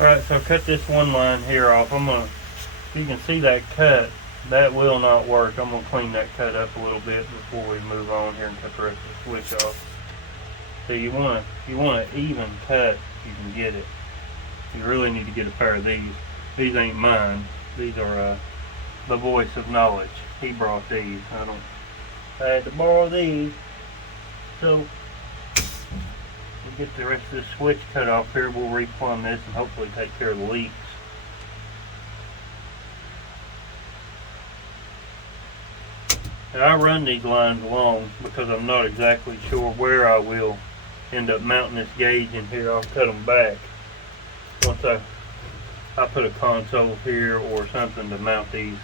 Alright, so cut this one line here off. You can see that cut. That will not work. I'm gonna clean that cut up a little bit before we move on here and cut the rest of the switch off. So you want an even cut if you can get it. You really need to get a pair of these. These ain't mine. These are the voice of knowledge. He brought these. I had to borrow these. So we'll get the rest of this switch cut off here. We'll replumb this and hopefully take care of the leaks. Now I run these lines along because I'm not exactly sure where I will end up mounting this gauge in here. I'll cut them back once I put a console here or something to mount these.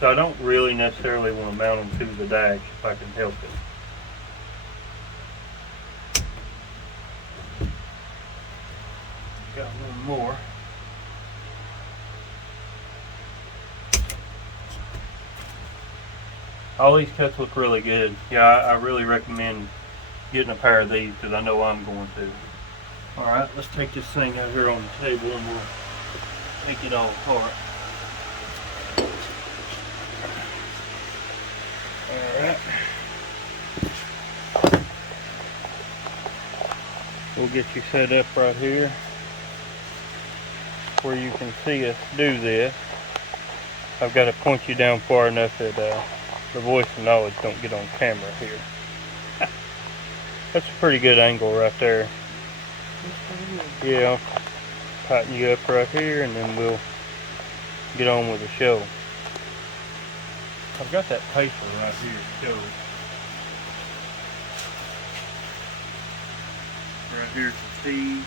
So I don't really necessarily want to mount them to the dash if I can help it. Got one more. All these cuts look really good. Yeah, I really recommend getting a pair of these because I know I'm going to. Alright, let's take this thing out here on the table and we'll take it all apart. Alright. We'll get you set up right here where you can see us do this. I've got to point you down far enough that the voice of knowledge don't get on camera here. That's a pretty good angle right there. Yeah, I'll tighten you up right here and then we'll get on with the show. I've got that paper right here to show. Right here to see.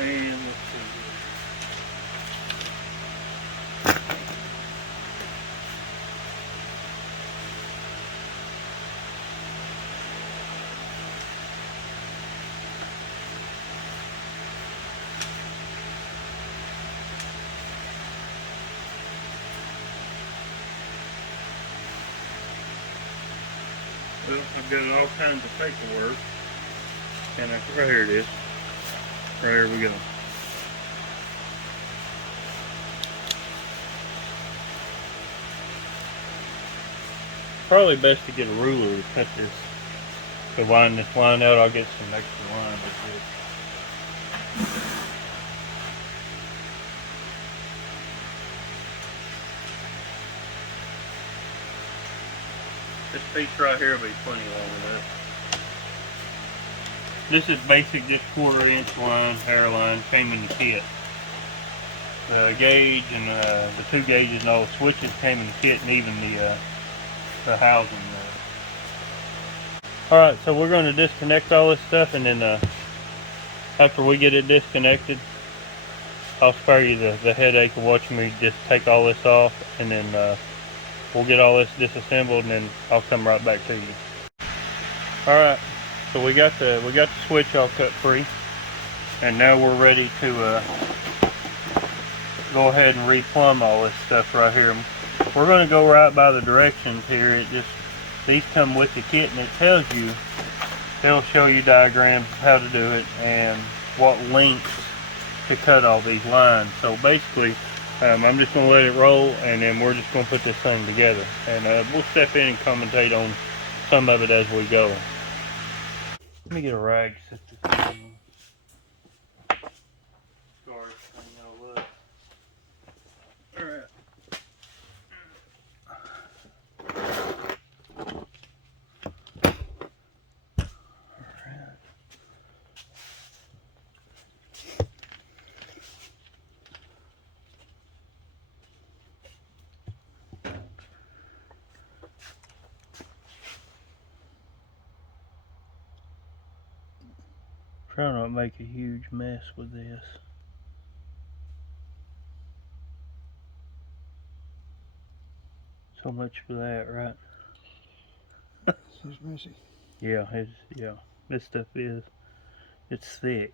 And let's see. Well, I've got all kinds of paperwork, and right here it is. Right here we go. Probably best to get a ruler to cut this, to line this line out. I'll get some extra line with this. This piece right here will be plenty long enough. This is basic, just 1/4 inch line, hair line, came in the kit. The gauge and the 2 gauges and all the switches came in the kit, and even the housing. Alright, so we're going to disconnect all this stuff, and then after we get it disconnected, I'll spare you the headache of watching me just take all this off, and then we'll get all this disassembled, and then I'll come right back to you. Alright, so we got the switch all cut free, and now we're ready to go ahead and replumb all this stuff right here. We're going to go right by the directions here. These come with the kit, and it'll show you diagrams of how to do it and what lengths to cut all these lines. So basically, I'm just going to let it roll, and then we're just going to put this thing together. And we'll step in and commentate on some of it as we go. Let me get a rag to set this thing on. Scar this thing all up. Alright. Try not to make a huge mess with this. So much for that, right? It's messy. Yeah, this stuff it's thick.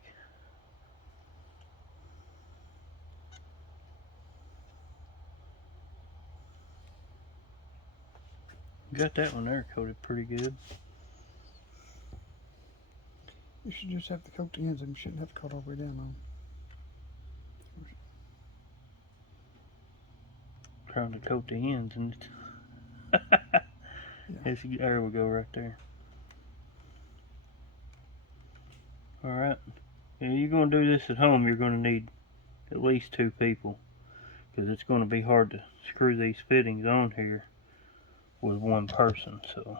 Got that one there coated pretty good. You should just have to coat the ends, and you shouldn't have to coat all the way down on. trying to coat the ends and there we go right there. Alright. If you're going to do this at home, you're going to need at least 2 people, because it's going to be hard to screw these fittings on here with one person. So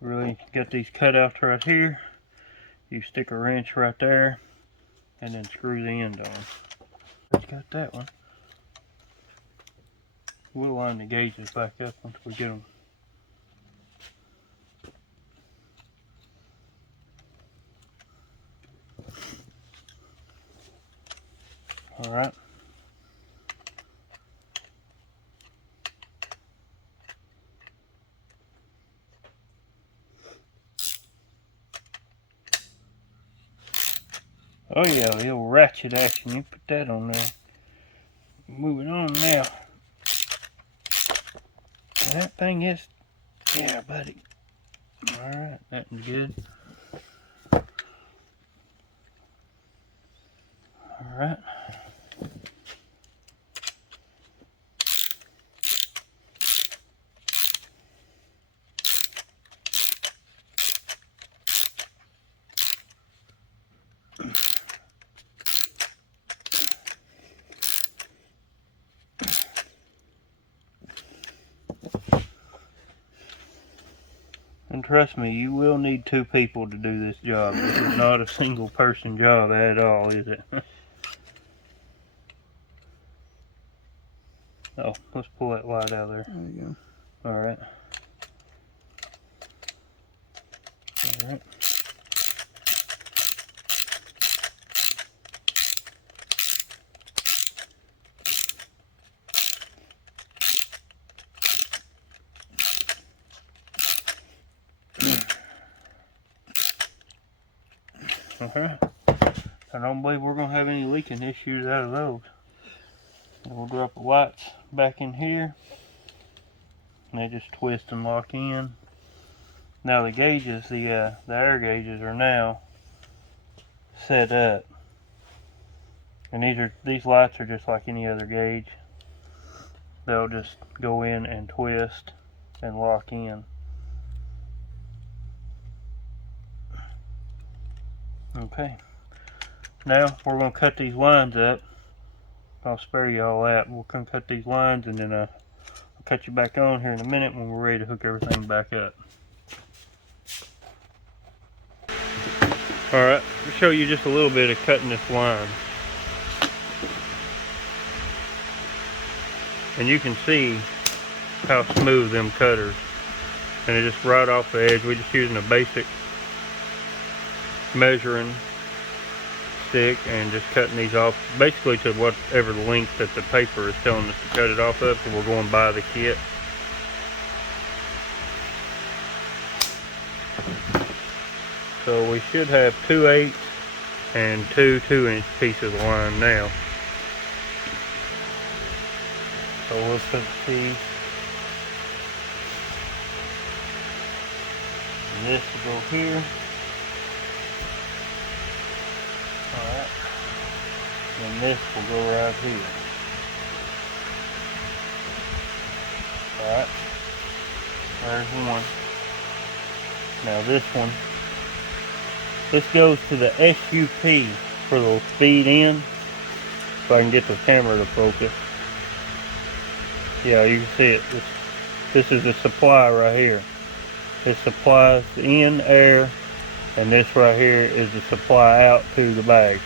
really got these cutouts right here. You stick a wrench right there and then screw the end on. Got that one. We'll line the gauges back up once we get them. Alright. Oh yeah, the old ratchet action. You put that on there. Moving on now. That thing is, yeah, buddy. Alright, that's good. Alright. And trust me, you will need 2 people to do this job. This is not a single person job at all, is it? Oh, let's pull that light out of there. There you go. Alright. Alright. I don't believe we're going to have any leaking issues out of those. We'll drop the lights back in here. And they just twist and lock in. Now the gauges, the air gauges are now set up. And these lights are just like any other gauge. They'll just go in and twist and lock in. Okay, now we're going to cut these lines up. I'll spare you all that. We'll come cut these lines, and then I'll cut you back on here in a minute when we're ready to hook everything back up. Alright, I'll show you just a little bit of cutting this line. And you can see how smooth them cutters. And it's just right off the edge. We're just using a basic measuring stick and just cutting these off basically to whatever length that the paper is telling us to cut it off of. So we're going by the kit. So we should have 2/8 and 2 2-inch pieces of line now. So we'll put these, and this will go here. Alright, and this will go right here. Alright, there's one. Now this one, this goes to the SUP for the speed in. If I can get the camera to focus. Yeah, you can see it. This is the supply right here. This supplies in air. And this right here is the supply out to the bag.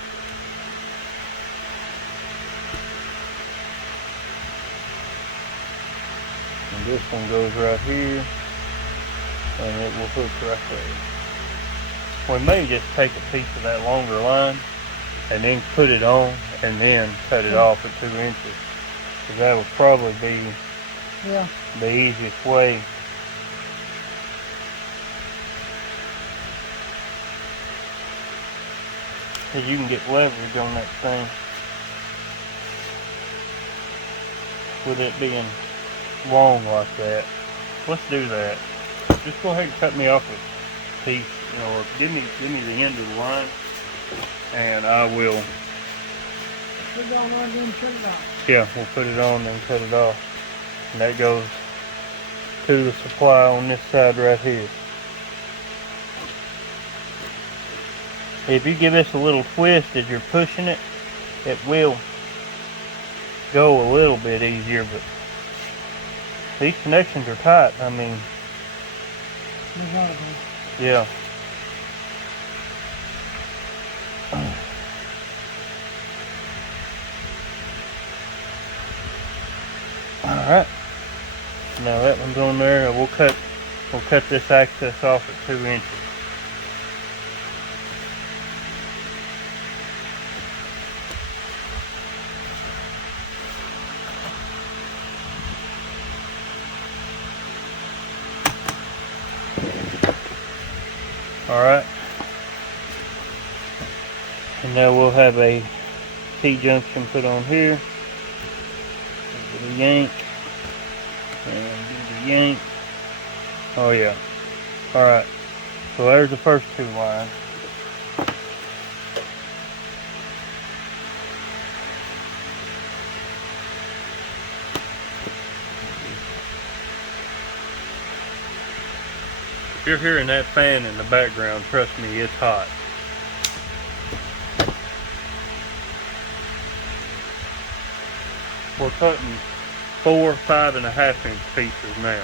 And this one goes right here, and it will hook right there. We may just take a piece of that longer line and then put it on and then cut it off at 2 inches. Because that would probably be the easiest way. Because you can get leverage on that thing with it being long like that. Let's do that. Just go ahead and cut me off a piece, or give me the end of the line, and I will. Put it on right then, shut it off. Yeah, we'll put it on and cut it off. And that goes to the supply on this side right here. If you give this a little twist as you're pushing it, it will go a little bit easier, but these connections are tight. I mean, yeah. Alright. Now that one's on there. We'll cut this access off at 2 inches. Alright. And now we'll have a T-junction put on here. Give it a yank. And give it a yank. Oh yeah. Alright. So there's the first 2 lines. If you're hearing that fan in the background, trust me, it's hot. We're cutting 4 5.5 inch pieces now.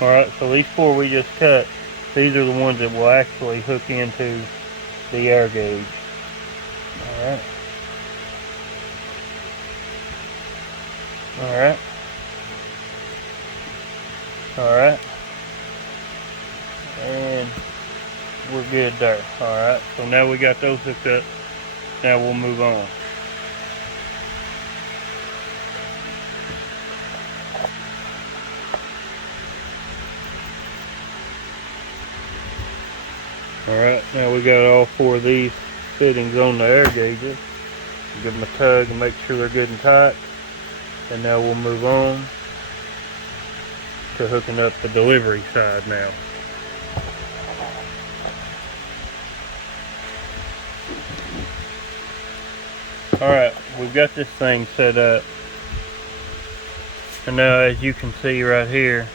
Alright, so these 4 we just cut, these are the ones that will actually hook into the air gauge. Alright. Alright. Alright. And we're good there. Alright, so now we got those hooked up. Now we'll move on. Alright, now we got all 4 of these fittings on the air gauges. Give them a tug and make sure they're good and tight. And now we'll move on to hooking up the delivery side now. Alright, we've got this thing set up. And now as you can see right here,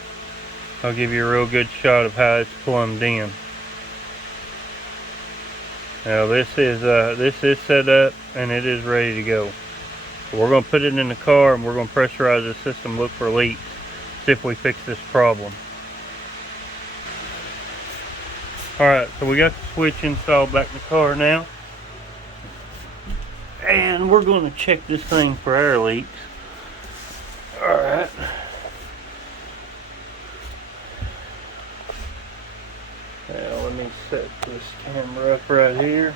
I'll give you a real good shot of how it's plumbed in. Now this is set up and it is ready to go. So we're going to put it in the car and we're going to pressurize the system, look for leaks, see if we fix this problem. Alright, so we got the switch installed back in the car now. And we're going to check this thing for air leaks. Alright. Now let me set this camera up right here.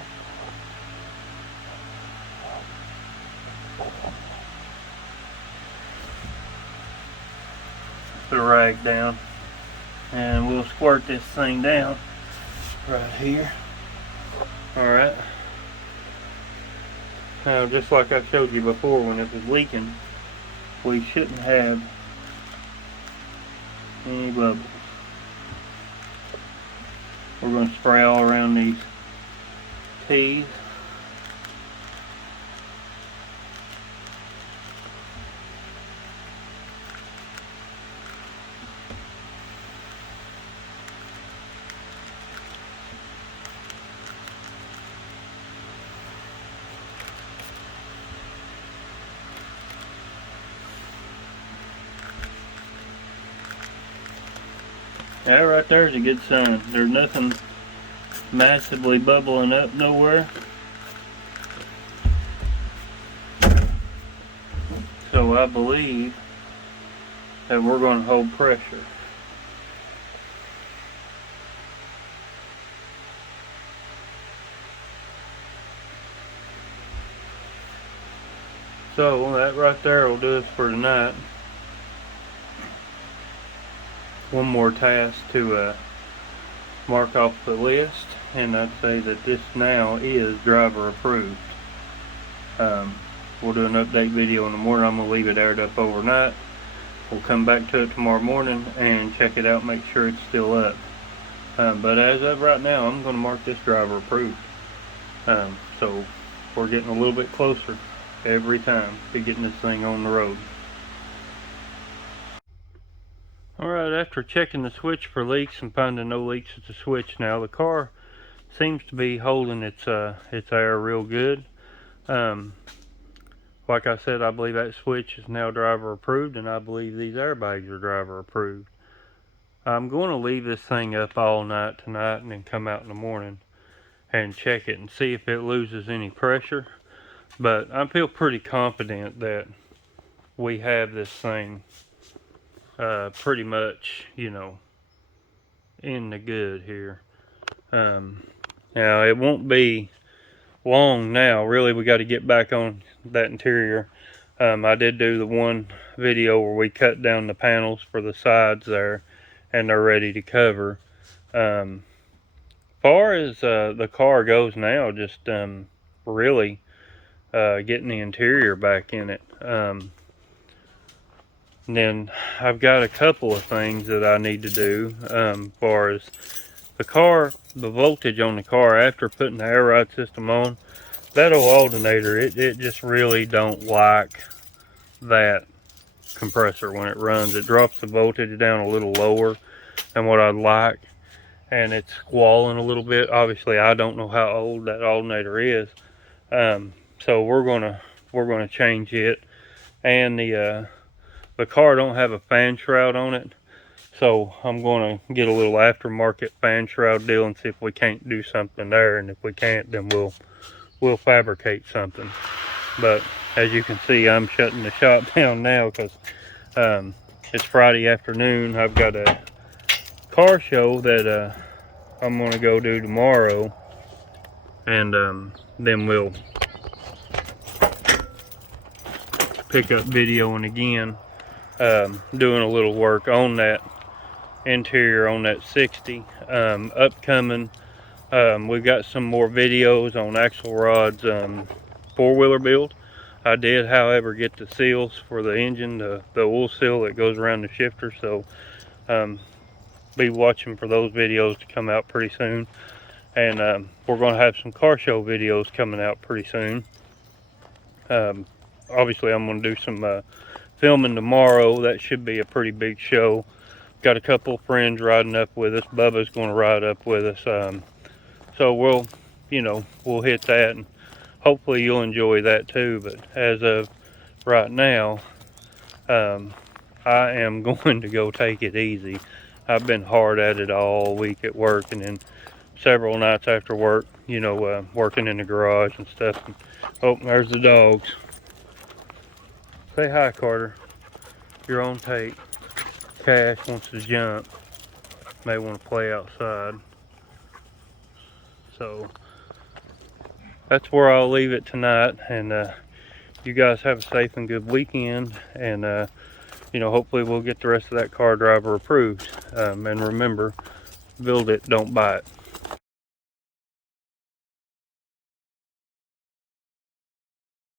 Put a rag down and we'll squirt this thing down right here. Alright. Now just like I showed you before, when it was leaking, we shouldn't have any bubbles. We're going to spray all around these T's. That right there is a good sign. There's nothing massively bubbling up nowhere. So I believe that we're going to hold pressure. So that right there will do us for tonight. One more task to mark off the list, and I'd say that this now is driver approved. We'll do an update video in the morning. I'm going to leave it aired up overnight. We'll come back to it tomorrow morning and check it out, make sure it's still up. But as of right now, I'm going to mark this driver approved. So we're getting a little bit closer every time to getting this thing on the road. Alright, after checking the switch for leaks and finding no leaks at the switch now, the car seems to be holding its air real good. Like I said, I believe that switch is now driver approved, and I believe these airbags are driver approved. I'm going to leave this thing up all night tonight and then come out in the morning and check it and see if it loses any pressure. But I feel pretty confident that we have this thing pretty much, you know, in the good here. Now it won't be long now. Really, we got to get back on that interior. I did do the one video where we cut down the panels for the sides there, and they're ready to cover. Far as the car goes now, just really getting the interior back in it. And then I've got a couple of things that I need to do. Far as the car, the voltage on the car after putting the air ride system on, that old alternator, it just really don't like that compressor when it runs. It drops the voltage down a little lower than what I'd like, and it's squalling a little bit. Obviously, I don't know how old that alternator is, so we're gonna change it. And the car don't have a fan shroud on it, so I'm gonna get a little aftermarket fan shroud deal and see if we can't do something there. And if we can't, then we'll fabricate something. But as you can see, I'm shutting the shop down now because it's Friday afternoon. I've got a car show that I'm gonna go do tomorrow, and then we'll pick up videoing again, doing a little work on that interior on that 60. Upcoming, we've got some more videos on Axelrod's four-wheeler build. I did, however, get the seals for the engine, the oil seal that goes around the shifter, so be watching for those videos to come out pretty soon. And we're going to have some car show videos coming out pretty soon. Obviously, I'm going to do some filming tomorrow. That should be a pretty big show. Got a couple friends riding up with us. Bubba's going to ride up with us. So we'll hit that, and hopefully you'll enjoy that too. But as of right now, I am going to go take it easy. I've been hard at it all week at work, and then several nights after work, working in the garage and stuff. And, oh, there's the dogs. Say hi, Carter. You're on tape. Cash wants to jump. May want to play outside. So that's where I'll leave it tonight. And you guys have a safe and good weekend. And hopefully we'll get the rest of that car driver approved. And remember, build it, don't buy it.